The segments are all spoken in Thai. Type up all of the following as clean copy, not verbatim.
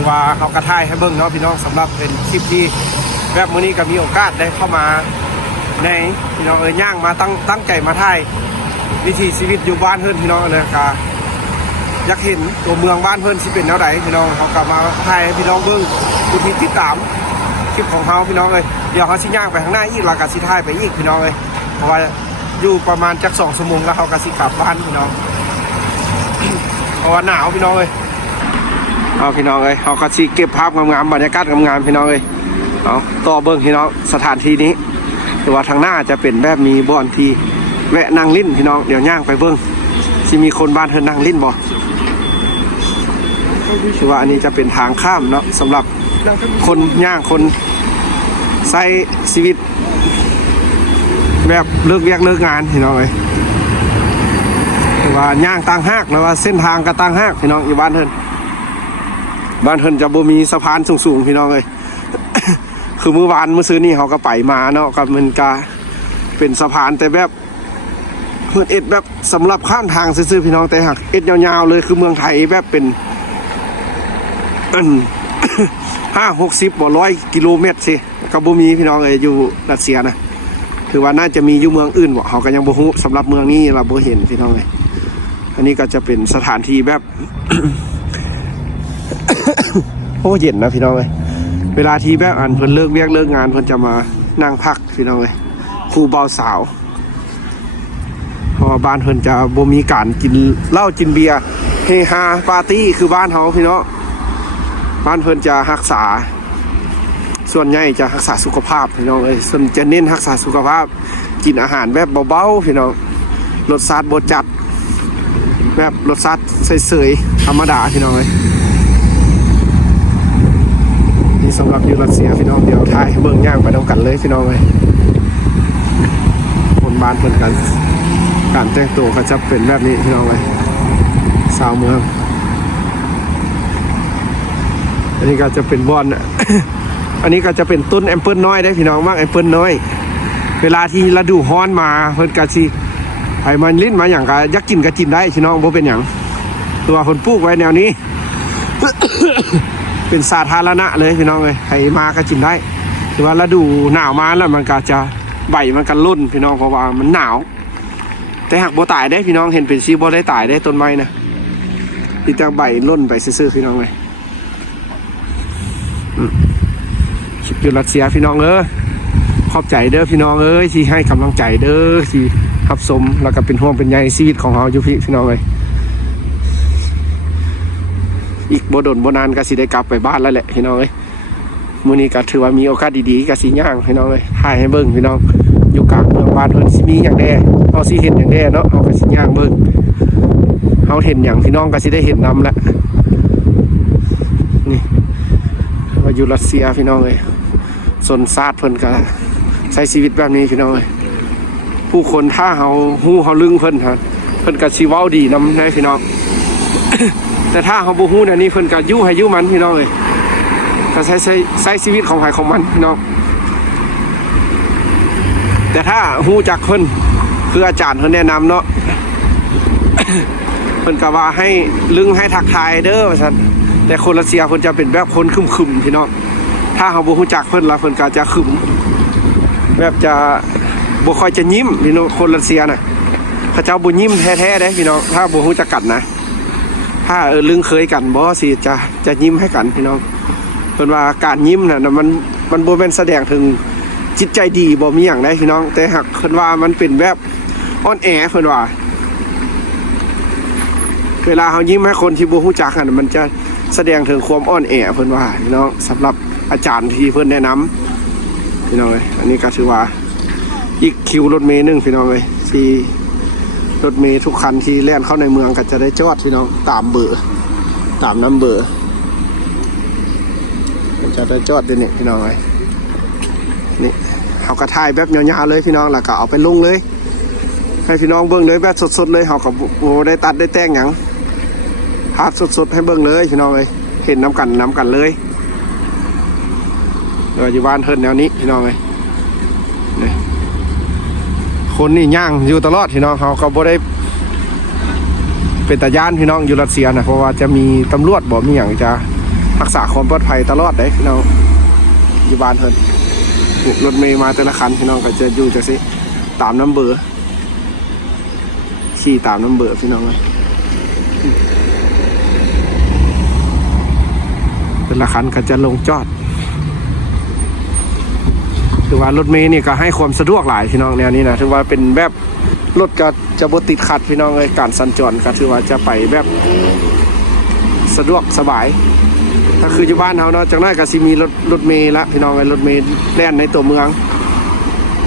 ถือว่าเขากระถ่ายให้เบิ่งเนาะพี่น้องสำหรับเป็นคลิปที่แบบมื้อนี้ก็มีโอกาสได้เข้ามาในพี่น้องย่างมาตั้งใจมาถ่ายวิถีชีวิตอยู่บ้านเพิ่นพี่น้องเลยก็อยากเห็นตัวเมืองบ้านเพิ่นสิเป็นแนวใดพี่น้องเขากลับมาถ่ายให้พี่น้องเบิ่งผู้ที่ติดตามคลิปของเขาพี่น้องเลยเดี๋ยวเขาสิย่างไปข้างหน้าอีกแล้วก็สิถ่ายไปอีกพี่น้องเลยเพราะว่าอยู่ประมาณจัก2 ชั่วโมงแล้วเขาก็สิกลับบ้านพี่น้อง เพราะว่าหนาวพี่น้องเลยเอาพี่น้องเลยเขาก็สิเก็บภาพงามๆบรรยากาศงามๆพี่น้องเลยเอาต่อเบิ่งพี่น้องสถานที่นี้แต่ว่าทางหน้าจะเป็นแบบมีบ่อนที่แวะนั่งลิ้นพี่น้องเดี๋ยวย่างไปเบิ่งที่มีคนบ้านเธอนั่งลิ้นบ่คือว่าอันนี้จะเป็นทางข้ามเนาะสำหรับคนย่างคนใช้ชีวิตแบบเลิกเวียกเลิกงานพี่น้องเลยว่าย่างต่างหากนะว่าเส้นทางก็ต่างหากพี่น้องอยู่บ้านเพิ่นจะบ่มีสะพานสูงๆพี่น้องเลย คือเมื่อวานเมื่อซื้อนี่เขาก็ไปมาเนาะก็มันก็เป็นสะพานแต่แบบเพื่อเอ็ดแบบสำหรับข้ามทางซื่อๆพี่น้องแต่หักเอ็ดยาวๆเลยคือเมืองไทยแบบเป็น50-60 บ่100 กิโลเมตรสิก็บ่มีพี่น้องเลยอยู่รัสเซียนะถือว่าน่าจะมีอยู่เมืองอื่นบ่เขาก็ยังบ่ฮู้สำหรับเมืองนี้เราบ่เห็นพี่น้องเลยอันนี้ก็จะเป็นสถานที่แบบ โอ้เย็นนะพี่น้องเลยเวลาที่แบบอันเพิ่นเลิกเวียกเลิกงานเพิ่นจะมานั่งพักพี่น้องเลยคู่เบาสาวเพราะว่าบ้านเพิ่นจะบ่มีการกินเหล้ากินเบียร์เฮฮาปาร์ตี้คือบ้านเฮาพี่น้องบ้านเพิ่นจะรักษาส่วนใหญ่จะรักษาสุขภาพพี่น้องเลยส่วนจะเน้นรักษาสุขภาพกินอาหารแบบเบาๆพี่น้องรสชาติบ่จัดแบบรสชาติเฉยๆธรรมดาพี่น้องเลยนี่สำหรับอยู่รัสเซียพี่น้องเดี๋ยวถ่ายเบิ่งย่างไปต้องกันเลยพี่น้องเลยคนบ้านเพิ่นกันการแต่งตัวก็จะเป็นแบบนี้พี่น้องเลยชาวเมืองอันนี้ก็จะเป็นบอนอ่ะ อันนี้ก็จะเป็นต้นแอมเปิลน้อยได้พี่น้องมากแอมเปิลน้อยเวลาที่ฤดูร้อนมาเพิ่นก็สิให้มันลิ้นมาอย่างก็ยักกินก็กินได้พี่น้องบ่เป็นหยังตัวคนปลูกไว้แนวนี้ เป็นสาธารณะเลยพี่น้องเลยใครมาก็กินได้ถือว่าฤดูหนาวมาแล้วมันก็จะใบมันก็ร่นพี่น้องเพราะว่ามันหนาวแต่หากบ่ตายได้พี่น้องเห็นเป็นซีบ่ได้ตายได้ต้นไม้นะที่แต่ใบร่นไปซื่อๆพี่น้องเลยชิปอยู่รัสเซียพี่น้องขอบใจเด้อพี่น้องที่ให้กำลังใจเด้อที่รับชมแล้วก็เป็นห่วงเป็นใยชีวิตของเราอยู่พี่น้องเลยอีกบ่ดนบ่นานก็สิได้กลับไปบ้านแล้วแหละพี่น้องเอ้ยมื้อนี้ก็ถือว่ามีโอกาสดีๆก็สิย่างพี่น้องเอ้ยถ่ายให้เบิ่งพี่น้องอยู่กลางเมืองบ้านเพิ่นสิมีหยังแน่เฮาสิเห็นหยังแน่เนาะเฮาก็สิย่างเบิ่งเฮาเห็นหยังพี่น้องก็สิได้เห็นนำแหละนี่ว่าอยู่รัสเซียพี่น้องเอ้ยสนชาติเพิ่นก็ใช้ชีวิตแบบนี้พี่น้องเอ้ยผู้คนถ้าเฮาฮู้เฮาลึงเพิ่นฮะเพิ่นก็สิเว้าดีนำได้พี่น้อง แต่ถ้าเขาบูฮู้เนี่ยนี่เพิ่นก็ยู่ให้ยู่มันพี่น้องเลยก็ใช้ชีวิตของใครของมันพี่น้องแต่ถ้าฮู้จักเพิ่นคืออาจารย์เพิ่นแนะนำเนาะ เพิ่นก็ว่าให้ลึงให้ทักทายเด้อว่าซั่นแต่คนรัสเซียเพิ่นจะเป็นแบบคนคึมๆพี่น้องถ้าเขาบูฮู้จักเพิ่นแล้วเพิ่นก็จะคึมแบบจะบ่ค่อยจะยิ้มพี่น้องคนรัสเซียน่ะเขาเจ้าบ่ยิ้มแท้ๆเด้พี่น้องถ้าบ่ฮู้จักกันนะถ้าลึงเคยกันบ่สิจะยิ้มให้กันพี่น้องเพิ่นว่าการยิ้มน่ะมันบ่แม่นแสดงถึงจิตใจดีบ่มีหยังได้พี่น้องแต่หากเพิ่นว่ามันเป็นแบบอ่อนแอเพิ่นว่าเวลาเฮายิ้มให้คนที่บ่ฮู้จักมันจะแสดงถึงความอ่อนแอเพิ่นว่าพี่น้องสำหรับอาจารย์ที่เพิ่นแนะนำพี่น้องเอ้ยอันนี้ก็ถือว่าอีกคิวรถเมล์นึงพี่น้องเอ้ยที่รถเมล์ทุกคันที่แล่นเข้าในเมืองก็จะได้จอดพี่น้องตามเบอร์ตามน้ำเบอร์จะได้จอดด้วยนี่พี่น้องเลยนี่เขาก็ถ่ายแบบยาวๆเลยพี่น้องแล้วก็เอาไปลงเลยให้พี่น้องเบิ่งเลยแบบสดๆเลยเขาก็โอ้ได้ตัดได้แต่งอย่างภาพสดๆให้เบิ่งเลยพี่น้องเลยเห็นน้ำกันเลยเราอยู่บ้านเฮิร์นแนวนี้พี่น้องเลยคนนี่ย่างอยู่ตลอดพี่น้องเขาก็บ่ได้เป็นตาย่านพี่น้องอยู่รัสเซียนะเพราะว่าจะมีตำรวจบอกมีอย่างจะ รักษาความปลอดภัยตลอดได้พี่น้องอยู่บ้านเพิ่นรถเมย์มาแต่ละคันพี่น้องก็จะอยู่จังซี่ตามน้ำเบอร์ขี่ตามน้ำเบอร์พี่น้องเลยแต่ละคันก็จะลงจอดถือว่ารถเมย์นี่ก็ให้ความสะดวกหลายพี่น้องแนวนี้นะถือว่าเป็นแบบรถก็จะบ่ติดขัดพี่น้องเลยการสัญจรก็ถือว่าจะไปแบบสะดวกสบายถ้าคืออยู่บ้านเฮาเนาะจากนั้นก็สิมีรถเมล์ละพี่น้องไอ้รถเมล์แล่นในตัวเมือง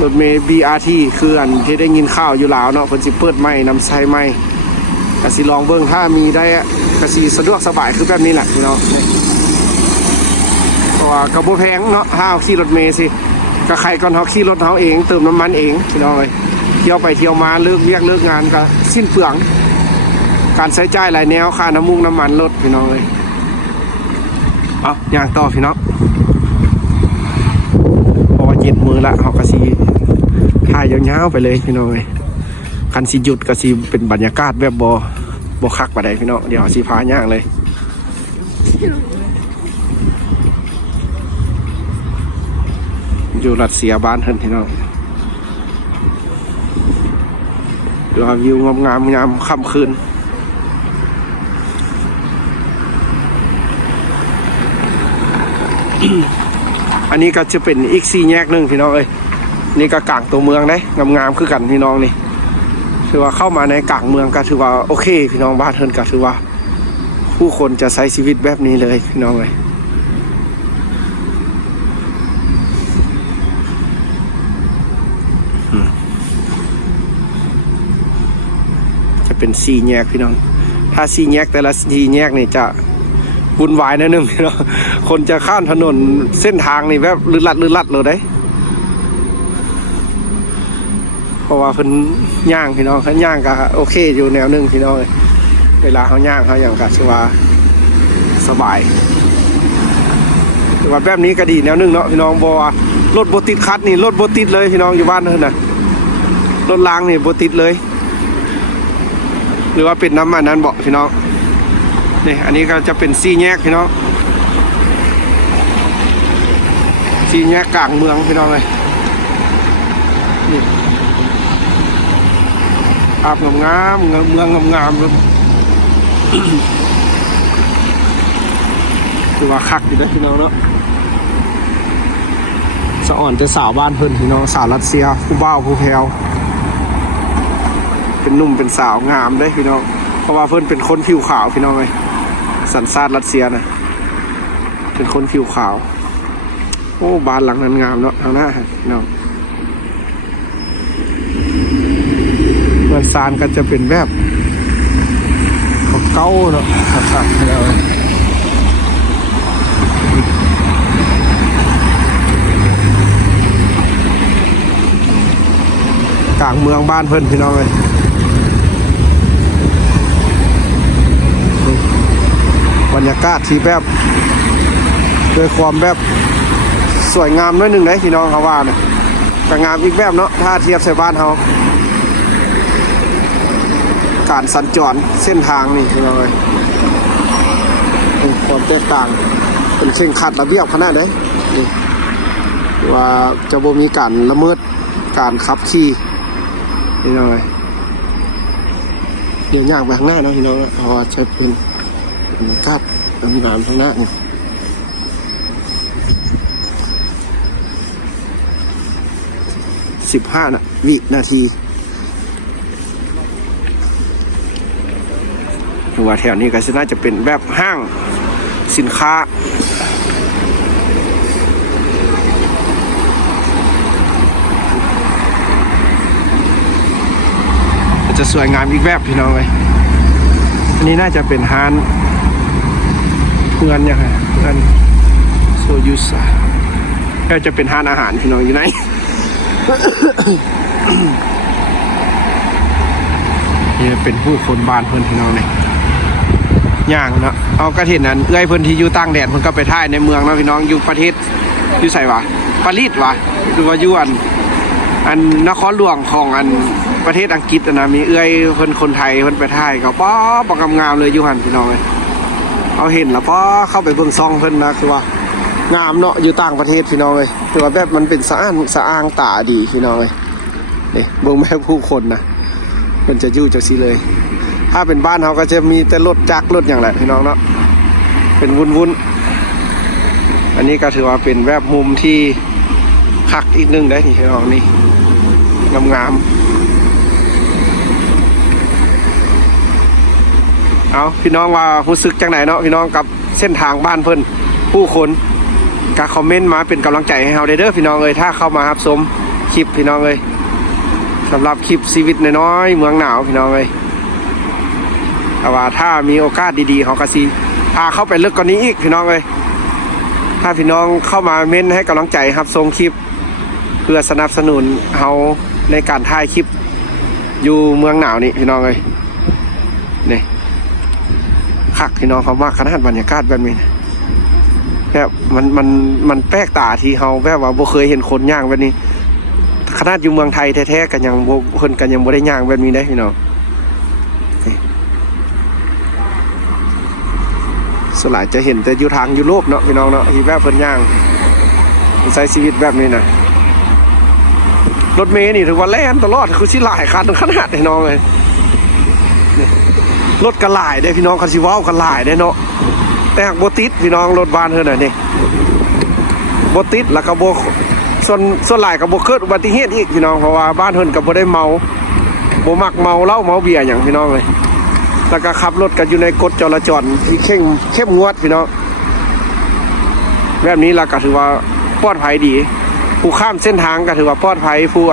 รถเมล์ BRT คืออันที่ได้ยินข่าวอยู่ลาวเนาะเพิ่นสิเปิดใหม่นำใช้ใหม่ก็สิลองเบิ่งถ้ามีได้ก็สิสะดวกสบายคือแบบนี้แหละพี่น้องเพราะว่าก็บ่แพงเนาะถ้าเอาขี่รถเมล์สิก็ใครก่อนเฮาขี่รถเฮาเองเติมน้ำมันเองพี่น้องเอ้ยเที่ยวไปเที่ยวมาเลิกเรียกเลิกงานก็สิ้นเปลืองการใช้จ่ายหลายแนวค่าน้ำมูกน้ำมันลดพี่น้องเอ้ยเอาอย่างต่อพี่น้องพอเย็นมือละเขาก็สีถ่ายยาวๆไปเลยพี่น้องเลยคันสีหยุดก็สีเป็นบรรยากาศแบบบ่คักปะไดพี่น้องเดี๋ยวสีพาย่างเลยอยู่รัสเซียบ้านเพิ่นพี่น้องดูวิวงามๆยามค่ำคืนอันนี้ก็จะเป็นอีก4แยกนึงพี่น้องเอ้ยนี่ก็กลางตัวเมืองได้งามๆคือกันพี่น้องนี่ถือว่าเข้ามาในกลางเมืองก็ถือว่าโอเคพี่น้องบ้านเพิ่นก็ถือว่าผู้คนจะใช้ชีวิตแบบนี้เลยพี่น้องเอ้ยจะเป็น4แยกพี่น้องถ้า4แยกแต่ละ4แยกนี่จะวุ่นวายนิดนึงพี่น้องคนจะข้ามถนนเส้นทางนี่แบบลื่นลัดเลยได้เพราะว่าเพิ่นย่างพี่น้องเขาย่างก็โอเคอยู่แนวนึงพี่น้องเวลาเขาย่างเขาอย่างก็ถือว่าสบายถือว่าแบบนี้ก็ดีแนวนึงเนาะพี่น้องบอกว่ารถโบติดคัดนี่รถโบติดเลยพี่น้องอยู่บ้านเพิ่นน่ะรถล้างนี่โบติดเลยหรือว่าเป็นน้ำมันนั้นเบาะพี่น้องนี่อันนี้ก็จะเป็น4แยกพี่น้อง4แยกกลางเมืองพี่น้องเลยนี่อาบงามเมืองงามเลยถือว่าคักอยู่นะพี่น้องเนาะสะอ่อนแต่สาวบ้านเพิ่นพี่น้องสาวรัสเซียผู้บ่าวผู้แพรวเป็นหนุ่มเป็นสาวงามได้พี่น้องเพราะว่าเพิ่นเป็นคนผิวขาวพี่น้องเลยสัญชาติรัสเซียนะเป็นคนผิวขาวโอ้บ้านหลังนั้นงามเนาะทางหน้าเนาะเมืองซานก็จะเป็นแบบเก่าเนาะสัดๆเลยกลางเมืองบ้านเพิ่นพี่น้องเลยบรรยากาศที่แบบด้วยความแบบสวยงามน้อยหนึ่งเลยพี่น้องเขาว่าเนี่ยแต่งามอีกแบบเนาะถ้าเทียบใส่บ้านเขาการสัญจรเส้นทางนี่พี่น้องเลยความแตกต่างเป็นเข่งขัดระเบียบขนาดไหนนี่ว่าจะบ่มีการละเมิดการขับขี่พี่น้องเลยเดี๋ยวย่างไปข้างหน้าเนาะพี่น้องเพราะว่าใช้เป็นบรรยากาศงามๆข้างหน้า15 วินาทีถือว่าแถวนี้ก็น่าจะเป็นแบบห้างสินค้าจะสวยงามอีกแบบพี่น้องเลยอันนี้น่าจะเป็นฮานเงินยังไงเงินโซยุสก็จะเป็นฮานอาหารพี่น้องอยู่ไหน นี่เป็นผู้คนบ้านเพื่อนพี่น้องเนี่ยย่างเนาะเอากระเทียนนั้นเอื้อยเพื่อนที่อยู่ต่างแดนเพื่อนก็ไปท่ายในเมืองเนาะพี่น้องอยู่ประเทศอยู่ใส่วะปารีสวะหรือว่าอยู่อันนครหลวงของอันประเทศอังกฤษนะมีเอื้อยเพื่อนคนไทยเพื่อนไปท่ายก็ป๊อปงามๆเลยอยู่หันพี่น้องเลย เอาเห็นแล้วพอเข้าไปเบิ่งซองเพิ่นนะคือว่างามเนาะอยู่ต่างประเทศพี่น้องเลยคือว่าแบบมันเป็นสะอ้างตาดีพี่น้องเลยนี่เบิ่งแม่ผู้คนนะมันจะอยู่จังซี่เลยถ้าเป็นบ้านเขาก็จะมีแต่รถจักรรถอย่างแหละพี่น้องเนาะเป็นวุ้นอันนี้ก็ถือว่าเป็นแบบมุมที่คักอีกนึงได้นี่พี่น้องนี่งามเอาพี่น้องว่ารู้สึกจังไหนเนาะพี่น้องกับเส้นทางบ้านเพิ่นผู้คนก็คอมเมนต์มาเป็นกำลังใจให้เฮาได้เด้อพี่น้องถ้าเข้ามารับชมคลิปพี่น้องสำหรับคลิปชีวิตน้อยๆเมืองหนาวพี่น้องแต่ว่าถ้ามีโอกาสดีๆเขาก็สิพาเข้าไปลึกกว่านี้อีกพี่น้องถ้าพี่น้องเข้ามาเม้นให้กำลังใจรับชมคลิปเพื่อสนับสนุนเฮาในการถ่ายคลิปอยู่เมืองหนาวนี่พี่น้องนี่คักพี่น้องเขามากขนาดบรรยากาศแบบนี้แบบมันแปลกตาที่เฮาแบบว่าบ่เคยเห็นคนย่างแบบนี้ขนาดอยู่เมืองไทยแท้ๆกันยังเพิ่นกันยังบ่ได้ย่างแบบนี้ได้พี่น้องส่วนหลายจะเห็นแต่อยู่ทางยุโรปเนาะพี่น้องเนาะที่แบบเพิ่นย่างใช้ชีวิตแบบนี้นะรถเมล์นี่ถือว่าแล่นตลอดคือสิหลายคันขนาดพี่น้องเลยรถกระหลายได้พี่น้องคันสิว้าวกระหลายได้เนาะแต่หากบ่ติดพี่น้องรถบ้านเพิ่นน่ะนี่บ่ติดแล้วก็บ่ส่วนหลายก็บ่เกิดอุบัติเหตุอีกพี่น้องเพราะว่าบ้านเพิ่นก็บ่ได้เมาบ่มักเมาเหล้าเมาเบียร์หยังพี่น้องเลยแล้วก็ขับรถกันอยู่ในกฎจราจรที่เข้มงวดพี่น้องแบบนี้เราก็ถือว่าปลอดภัยดีผู้ข้ามเส้นทางก็ถือว่าปลอดภัยผู้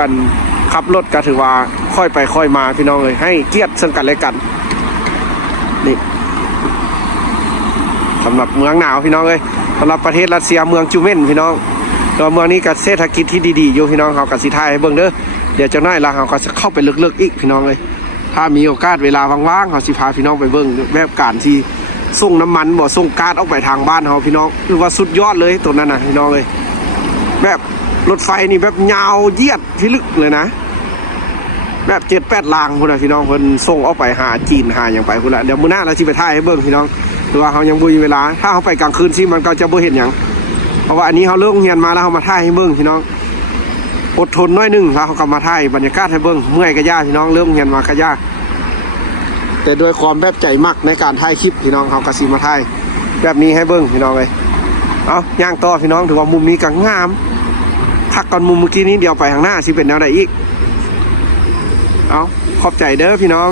ขับรถก็ถือว่าค่อยไปค่อยมาพี่น้องเลยให้เกียรติซึ่งกันและกันนี่สำหรับเมืองหนาวพี่น้องเลยสำหรับประเทศรัสเซียเมืองจูเมนพี่น้องตัวเมืองนี้ก็เศรษฐกิจที่ดีๆอยู่พี่น้องเขาก็สิทายให้เบิ่งเด้อเดี๋ยวจะน้อยละเขาก็จะเข้าไปลึกๆอีกพี่น้องเลยถ้ามีโอกาสเวลาว่างๆเขาสิพาพี่น้องไปเบิ่งแบบการที่ส่งน้ำมันบ่ส่งก๊าซออกไปทางบ้านเขาพี่น้องคือว่าสุดยอดเลยตัวนั้นนะพี่น้องเลยแบบรถไฟนี่แบบยาวเยียดพิลึกเลยนะแบบ7-8 รางพุ่นน่ะพี่น้องเพิ่นส่งออกไปหาจีนหาอย่างไปพุ่นละเดี๋ยวมื้อหน้าเราสิไปถ่ายให้เบิ่งพี่น้องหรือว่าเขายังบ่มีเวลาถ้าเขาไปกลางคืนสิมันก็จะบ่เห็นหยังเพราะว่าอันนี้เขาเลิกเรียนมาแล้วเขามาถ่ายให้เบิ่งพี่น้องอดทนน้อยนึงแล้วเขาก็มาถ่ายบรรยากาศให้เบิ่งเมื่อยก็ย่าพี่น้องเริ่มเรียนมาก็ย่าแต่ด้วยความแบบใจมักในการถ่ายคลิปพี่น้องเขาก็สิมาถ่ายแบบนี้ให้เบิ่งพี่น้องเลยเอาย่างต่อพี่น้องถือว่ามุมนี้ก็งามพักก่อนมุมเมื่อกี้นี้เดี๋ยวไปข้างหน้าสิเป็นแนวใดอีกเอาขอบใจเด้อพี่น้อง